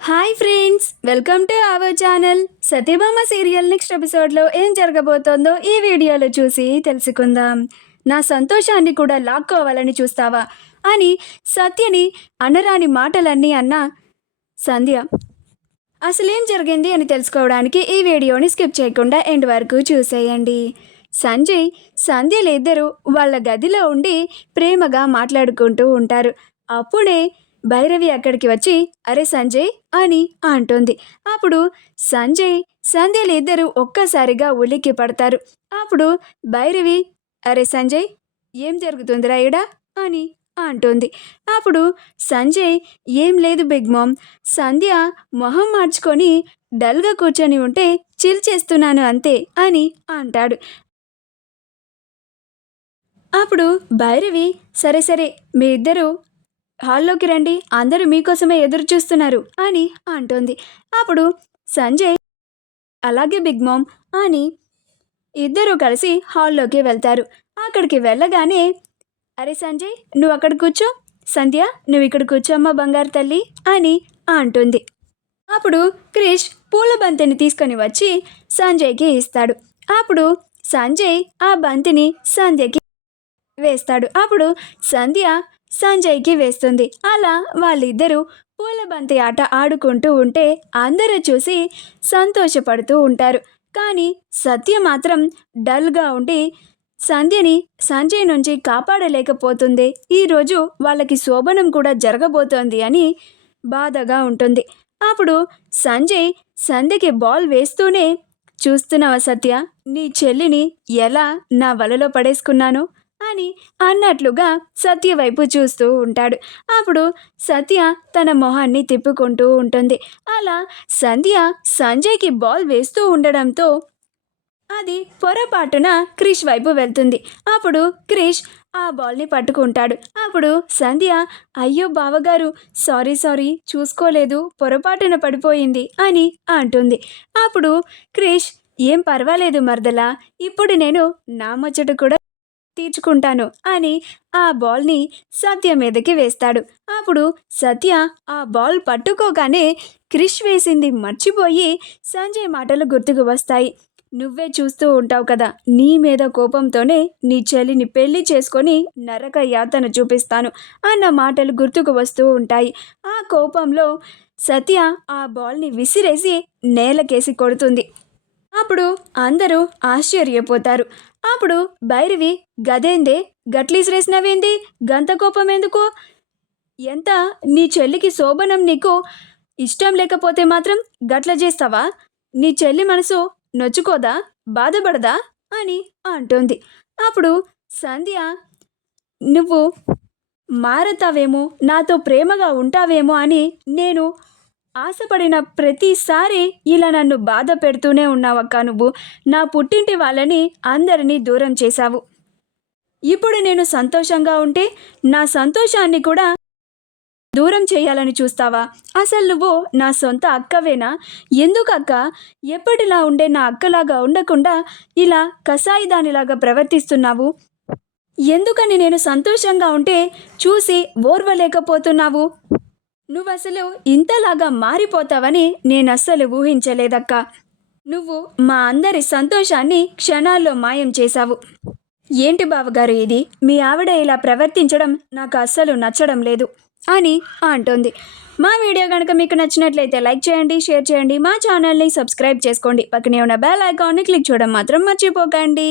Hi friends, welcome to our channel. Satyabhama serial next ఎపిసోడ్లో ఏం జరగబోతోందో ఈ వీడియోలో చూసి తెలుసుకుందాం. నా సంతోషాన్ని కూడా లాక్కోవాలని చూస్తావా అని సత్యని అనరాని మాటలన్నీ అన్న సంధ్య అసలేం జరిగింది అని తెలుసుకోవడానికి ఈ వీడియోని స్కిప్ చేయకుండా ఎండ్ వరకు చూసేయండి. సంజయ్ సంధ్యలు ఇద్దరు వాళ్ళ గదిలో ఉండి ప్రేమగా మాట్లాడుకుంటూ ఉంటారు. అప్పుడే భైరవి అక్కడికి వచ్చి అరే సంజయ్ అని అంటుంది. అప్పుడు సంధ్యలు ఇద్దరు ఒక్కసారిగా ఉలిక్కి పడతారు. అప్పుడు భైరవి అరే సంజయ్ ఏం జరుగుతుందిరా ఈడ అని అంటుంది. అప్పుడు సంజయ్ ఏం లేదు బిగ్ మామ్, సంధ్య మొహం మార్చుకొని డల్గా కూర్చొని ఉంటే చిల్ చేస్తున్నాను అంతే అని అంటాడు. అప్పుడు భైరవి సరే సరే మీ ఇద్దరు హాల్లోకి రండి, అందరూ మీకోసమే ఎదురు చూస్తున్నారు అని అంటోంది. అప్పుడు సంజయ్ అలాగే బిగ్ మామ్ అని ఇద్దరూ కలిసి హాల్లోకి వెళ్తారు. అక్కడికి వెళ్ళగానే అరే సంజయ్ నువ్వు అక్కడ కూర్చో, సంధ్య నువ్వు ఇక్కడ కూర్చోమ్మ బంగారు తల్లి అని అంటుంది. అప్పుడు క్రిష్ పూల బంతిని తీసుకొని వచ్చి సంజయ్కి ఇస్తాడు. అప్పుడు సంజయ్ ఆ బంతిని సంధ్యకి వేస్తాడు. అప్పుడు సంధ్య సంజయ్కి వేస్తుంది. అలా వాళ్ళిద్దరూ పూల బంతి ఆట ఆడుకుంటూ ఉంటే అందరూ చూసి సంతోషపడుతూ ఉంటారు. కానీ సత్య మాత్రం డల్గా ఉండి సంధ్యని సంజయ్ నుంచి కాపాడలేకపోతుంది. ఈరోజు వాళ్ళకి శోభనం కూడా జరగబోతోంది అని బాధగా ఉంటుంది. అప్పుడు సంజయ్ సంధ్యకి బాల్ వేస్తూనే చూస్తున్నావా సత్య, నీ చెల్లిని ఎలా నా వలలో పడేసుకున్నాను అని అన్నట్లుగా సత్య వైపు చూస్తూ ఉంటాడు. అప్పుడు సత్య తన మొహాన్ని తిప్పుకుంటూ ఉంటుంది. అలా సంధ్య సంజయ్కి బాల్ వేస్తూ ఉండడంతో అది పొరపాటున క్రిష్ వైపు వెళ్తుంది. అప్పుడు క్రిష్ ఆ బాల్ని పట్టుకుంటాడు. అప్పుడు సంధ్య అయ్యో బావగారు సారీ చూసుకోలేదు, పొరపాటున పడిపోయింది అని అంటుంది. అప్పుడు క్రిష్ ఏం పర్వాలేదు మర్దలా, ఇప్పుడు నేను నా ముచ్చట కూడా తీర్చుకుంటాను అని ఆ బాల్ని సత్య మీదకి వేస్తాడు. అప్పుడు సత్య ఆ బాల్ పట్టుకోగానే క్రిష్ వేసింది మర్చిపోయి సంజయ్ మాటలు గుర్తుకు వస్తాయి. నువ్వే చూస్తూ ఉంటావు కదా, నీ మీద కోపంతోనే నీ చెల్లిని పెళ్లి చేసుకొని నరక యాతన చూపిస్తాను అన్న మాటలు గుర్తుకు వస్తూ ఉంటాయి. ఆ కోపంలో సత్య ఆ బాల్ని విసిరేసి నేలకేసి కొడుతుంది. అప్పుడు అందరూ ఆశ్చర్యపోతారు. అప్పుడు భైరవి గదేందే గట్లీసిరేసినవేంది, గంత కోపం ఎందుకు, ఎంత నీ చెల్లికి శోభనం నీకు ఇష్టం లేకపోతే మాత్రం గట్ల చేస్తావా, నీ చెల్లి మనసు నొచ్చుకోదా, బాధపడదా అని అంటుంది. అప్పుడు సంధ్య నువ్వు మారతావేమో, నాతో ప్రేమగా ఉంటావేమో అని నేను ఆశపడిన ప్రతిసారి ఇలా నన్ను బాధ పెడుతూనే ఉన్నావక్క. నువ్వు నా పుట్టింటి వాళ్ళని అందరినీ దూరం చేశావు. ఇప్పుడు నేను సంతోషంగా ఉంటే నా సంతోషాన్ని కూడా దూరం చేయాలని చూస్తావా? అసలు నువ్వు నా సొంత అక్కవేనా? ఎందుకక్క ఎప్పటిలా ఉండే నా అక్కలాగా ఉండకుండా ఇలా కసాయిదానిలాగా ప్రవర్తిస్తున్నావు? ఎందుకని నేను సంతోషంగా ఉంటే చూసి ఓర్వలేకపోతున్నావు? నువ్వసలు ఇంతలాగా మారిపోతావని నేనస్సలు ఊహించలేదక్క. నువ్వు మా అందరి సంతోషాన్ని క్షణాల్లో మాయం చేశావు. ఏంటి బావగారు ఇది, మీ ఆవిడ ఇలా ప్రవర్తించడం నాకు అస్సలు నచ్చడం లేదు అని అంటోంది. మా వీడియో కనుక మీకు నచ్చినట్లయితే లైక్ చేయండి, షేర్ చేయండి, మా ఛానల్ని సబ్స్క్రైబ్ చేసుకోండి, పక్కనే ఉన్న బెల్ ఐకాన్ని క్లిక్ చేయడం మాత్రం మర్చిపోకండి.